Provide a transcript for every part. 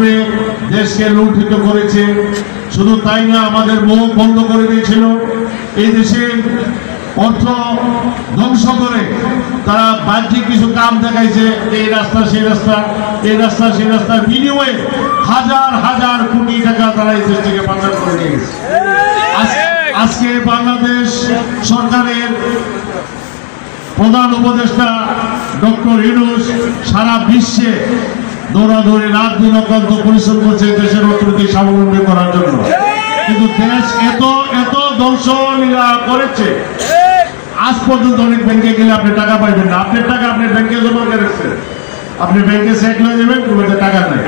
যেভাবে দেশকে লুণ্ঠিত করেছে, শুধু তাই না আমাদের মুখ বন্ধ করে দিয়েছিল। এই দেশে অর্থ ধ্বংস করে তারা বাহ্যিক কিছু কাম দেখাইছে, এই রাস্তা সেই রাস্তা, এই রাস্তা সেই রাস্তার বিনিময়ে হাজার হাজার কোটি টাকা তারা এই দেশ থেকে পাচার করে নিয়ে গেছে। আজকে বাংলাদেশ সরকারের প্রধান উপদেষ্টা ডক্টর ইউনূস সারা বিশ্বে দৌড়াদৌড়ি রাত দিন অক্লান্ত পরিশ্রম করছে দেশের অর্থনীতি স্বাবলম্বী করার জন্য, কিন্তু দেশ এত এত ধ্বংস লীলা করেছে, আজ পর্যন্ত অনেক ব্যাংকে গেলে আপনি টাকা পাইবেন না। আপনার টাকা আপনি ব্যাংকে জমা করে রাখছেন, আপনি ব্যাংকে চেক নিয়ে যাবেন, কিন্তু টাকা নাই।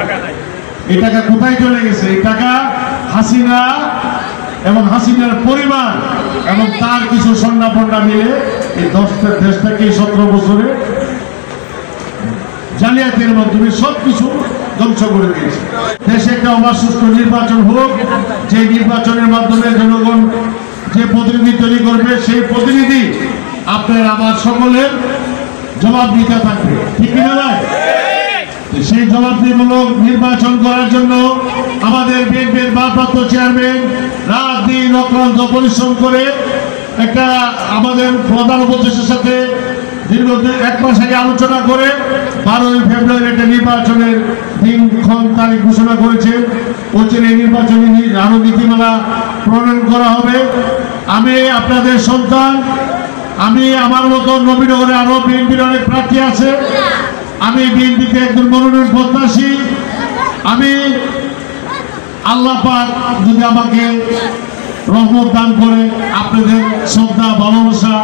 এই টাকা কোথায় চলে গেছে? এই টাকা হাসিনা এবং হাসিনার পরিবার এবং তার কিছু সন্ন্যাপন্ডা মিলে এই দেশটাকে 17 বছরে জালিয়াতির মাধ্যমে সবকিছু ধ্বংস করে দিয়েছে। দেশে একটা অবাধ সুষ্ঠু নির্বাচন হোক, যে নির্বাচনের মাধ্যমে জনগণ যে প্রতিনিধি তৈরি করবে, সেই প্রতিনিধি আপনার আমার সকলের জবাব দিতে থাকবে, ঠিক কিনা ভাই? সেই জবাবদিহিমূলক নির্বাচন করার জন্য আমাদের বিএনপির ভারপ্রাপ্ত চেয়ারম্যান রাত দিন অক্লান্ত পরিশ্রম করে একটা আমাদের প্রধান উপদেষ্টার সাথে দীর্ঘ 1 মাস আগে আলোচনা করে 12 ফেব্রুয়ারি একটা নির্বাচনের দিনক্ষণ তারিখ ঘোষণা করেছে। অচিরে নির্বাচনী আরো নীতিমালা প্রণয়ন করা হবে। আমি আপনাদের সন্তান, আমি আমার মতো নবীনগরে আরো বিএনপির অনেক প্রার্থী আছে, আমি বিএনপিতে একজন মনোনয়ন প্রত্যাশী। আমি আল্লাহ পাক যদি আমাকে রহমত দান করে আপনাদের শ্রদ্ধা ভালোবাসা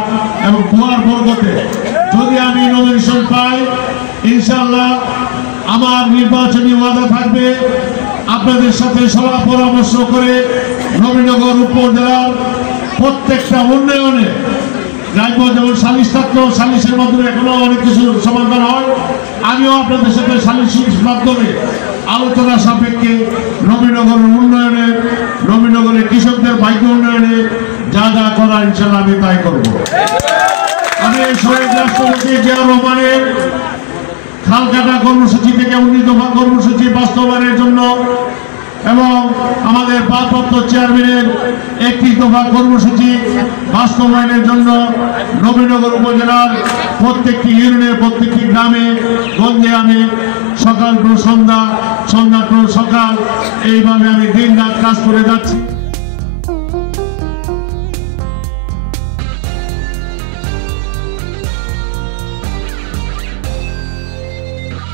এবং দোয়ার বরকতে যদি আমি নমিনেশন পাই, ইনশাআল্লাহ আমার নির্বাচনী ওয়াদা থাকবে আপনাদের সাথে সভা পরামর্শ করে নবীনগর উপজেলার প্রত্যেকটা উন্নয়নে রাজ্য যেমন সালিশ থাকতো, সালিশের মাধ্যমে এখনো অনেক কিছু সমাধান হয়, আমিও আপনাদের সাথে সালিশের মাধ্যমে আলোচনা সাপেক্ষে নবীনগরের উন্নয়নে, নবীনগরের কৃষকদের ভাগ্য উন্নয়নে যা যা করার ইনশাআল্লাহ আমি তাই করব। আমি শহীদ রাষ্ট্রপতি জিয়াউর রহমানের খালকাটা কর্মসূচি থেকে 19 দফা কর্মসূচি বাস্তবায়নের জন্য এবং আমাদের ভারপ্রাপ্ত চেয়ারম্যানের 31 দফা কর্মসূচি বাস্তবায়নের জন্য নবীনগর উপজেলার প্রত্যেকটি ইউনিয়নের প্রত্যেকটি গ্রামে গঞ্জে আমি সকাল টু সন্ধ্যা, সন্ধ্যা টু সকাল এইভাবে আমি দিন রাত কাজ করে যাচ্ছি।